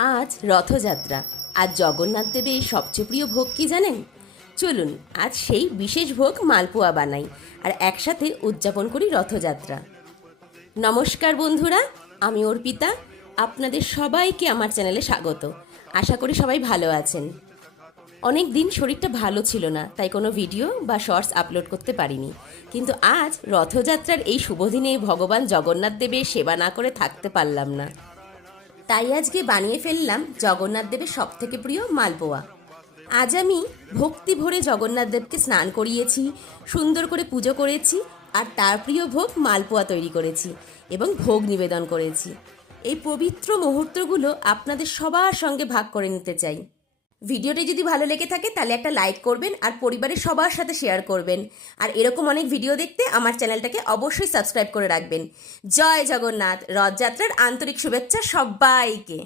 আজ রথযাত্রা। আজ জগন্নাথ দেবের সবচেয়ে প্রিয় ভোগ কি জানেন? চলুন আজ সেই বিশেষ ভোগ মালপোয়া বানাই আর একসাথে উদযাপন করি রথযাত্রা। নমস্কার বন্ধুরা, আমি অর্পিতা। আপনাদের সবাইকে আমার চ্যানেলে স্বাগত। আশা করি সবাই ভালো আছেন। অনেক দিন শরীরটা ভালো ছিল না, তাই কোনো ভিডিও বা শর্টস আপলোড করতে পারিনি। কিন্তু আজ রথযাত্রার এই শুভ দিনে ভগবান জগন্নাথ দেবের সেবা না করে থাকতে পারলাম না। তাই আজকে বানিয়ে ফেললাম জগন্নাথ দেবের সবথেকে প্রিয় মালপোয়া। আজ আমি ভক্তি ভরে জগন্নাথ দেবকে স্নান করিয়েছি, সুন্দর করে পুজো করেছি আর তার প্রিয় ভোগ মালপোয়া তৈরি করেছি এবং ভোগ নিবেদন করেছি। এই পবিত্র মুহূর্তগুলো আপনাদের সবার সঙ্গে ভাগ করে নিতে চাই। ভিডিওটি যদি ভালো লেগে থাকে তাহলে একটা লাইক করবেন আর পরিবারের সবার সাথে শেয়ার করবেন। আর এরকম অনেক ভিডিও দেখতে আমার চ্যানেলটাকে অবশ্যই সাবস্ক্রাইব করে রাখবেন। জয় জগন্নাথ। রথযাত্রার আন্তরিক শুভেচ্ছা সবাইকে।